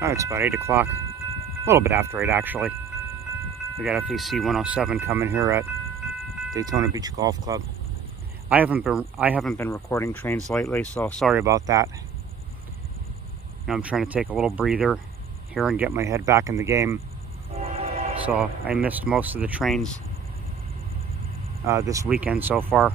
It's about 8 o'clock. A little bit after 8, actually. We got FEC-107 coming here at Daytona Beach Golf Club. I haven't been recording trains lately, so sorry about that. I'm trying to take a little breather here and get my head back in the game. So I missed most of the trains this weekend so far.